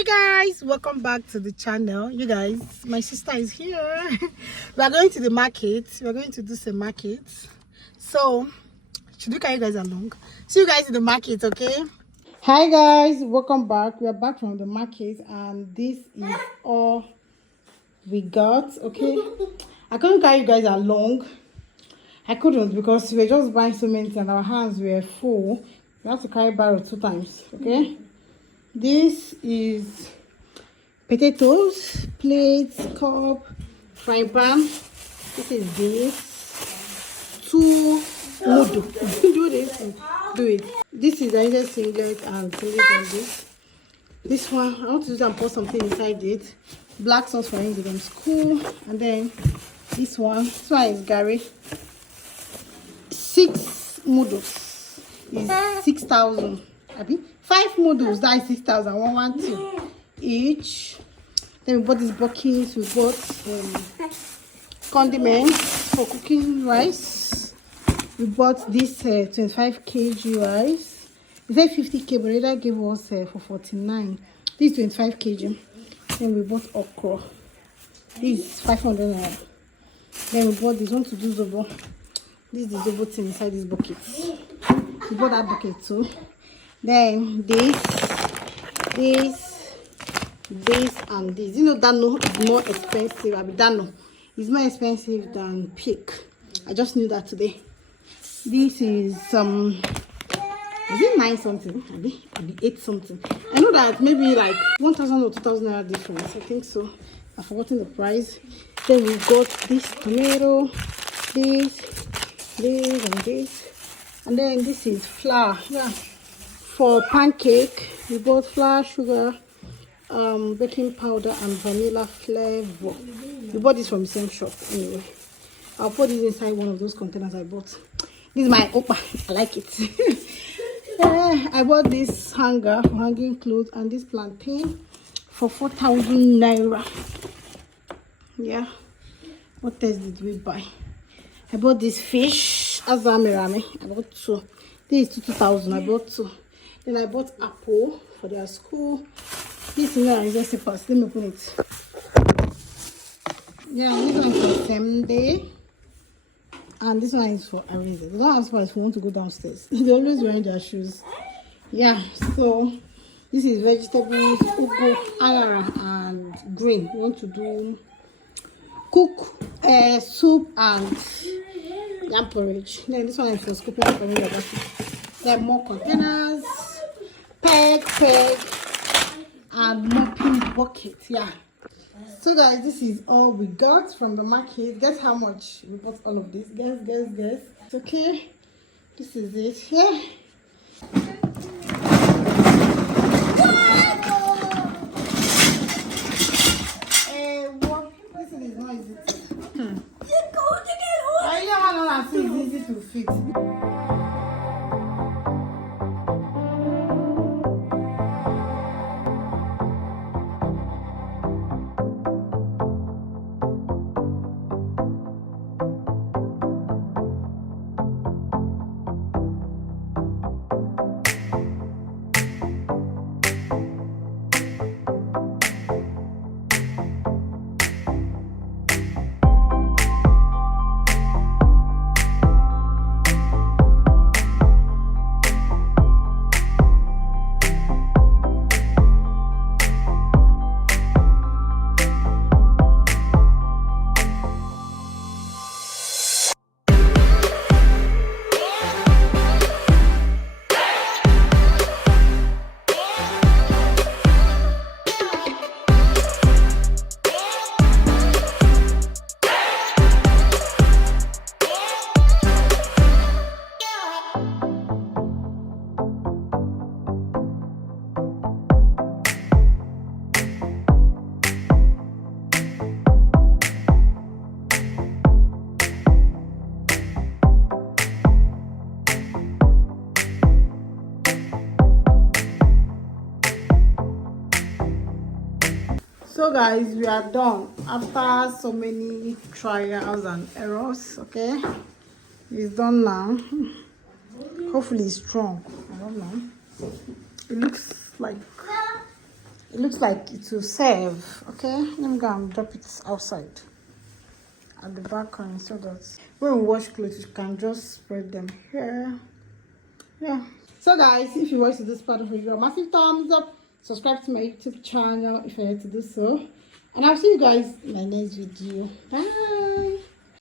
Hi guys, welcome back to the channel. You guys, my sister is here. We are going to the market. We are going to do some market. So should we carry you guys along? See you guys in the market, okay? Hi guys, welcome back. We are back from the market and this is all we got. Okay, I couldn't carry you guys along. I couldn't because we were just buying so many things and our hands were full. We have to carry barrel 2 times. Okay, this is potatoes, plates, cup, frying pan. This is this 2 noodle. Do this, do it. This is the singlet and singlet and this one I want to use and pour something inside it. Black sauce for England school. And then this one is Gary. 6 noodles is 6,000. 5 noodles, that is 6,000. 112 each. Then we bought this bucket. We bought condiments for cooking rice. We bought this 25 kg rice. They said 50 kg, but they gave us for 49. This is 25 kg. Then we bought okra. This is 500 naira. Then we bought this one to do zobo. This is the zobo thing inside this bucket. We bought that bucket too. Then this, and this. You know, Dano is more expensive. Dano is more expensive than pig. I just knew that today. This is is it 9 something? Maybe 8 something. I know that maybe like 1,000 or 2,000 naira difference. I think so. I've forgotten the price. Then we got this tomato, this, and this. And then this is flour. Yeah. For pancake, we bought flour, sugar, baking powder, and vanilla flavor. We bought this from the same shop anyway. I'll put this inside one of those containers I bought. This is my opa. I like it. Yeah, I bought this hanger for hanging clothes and this plantain for 4,000 naira. Yeah. What else did we buy? I bought this fish, azamirame. I bought 2. This is 2,000. I bought 2. Then I bought apple for their school. This is not just a pass. Let me open it. Yeah, this one is for same day. And this one is for a reason. They don't ask for if you want to go downstairs. They always wearing their shoes. Yeah, so this is vegetables, ugu, alara, and green. We want to do cook soup and yam porridge. Then this one is for scooping for me. There are more containers, peg, and mopping bucket. Yeah. So guys, this is all we got from the market. Guess how much we bought all of this? Guess. It's okay. This is it. Yeah. What? This is not easy. I don't want to see it's easy to fix. So guys, we are done after so many trials and errors. Okay, it's done now. Hopefully it's strong. I don't know. It looks like It looks like it will serve. Okay, let me go and drop it outside at the balcony so that when we wash clothes, you can just spread them here. Yeah. So guys, if you watched this part of the video, massive thumbs up. Subscribe to my YouTube channel if you're here to do so. And I'll see you guys in my next video. Bye.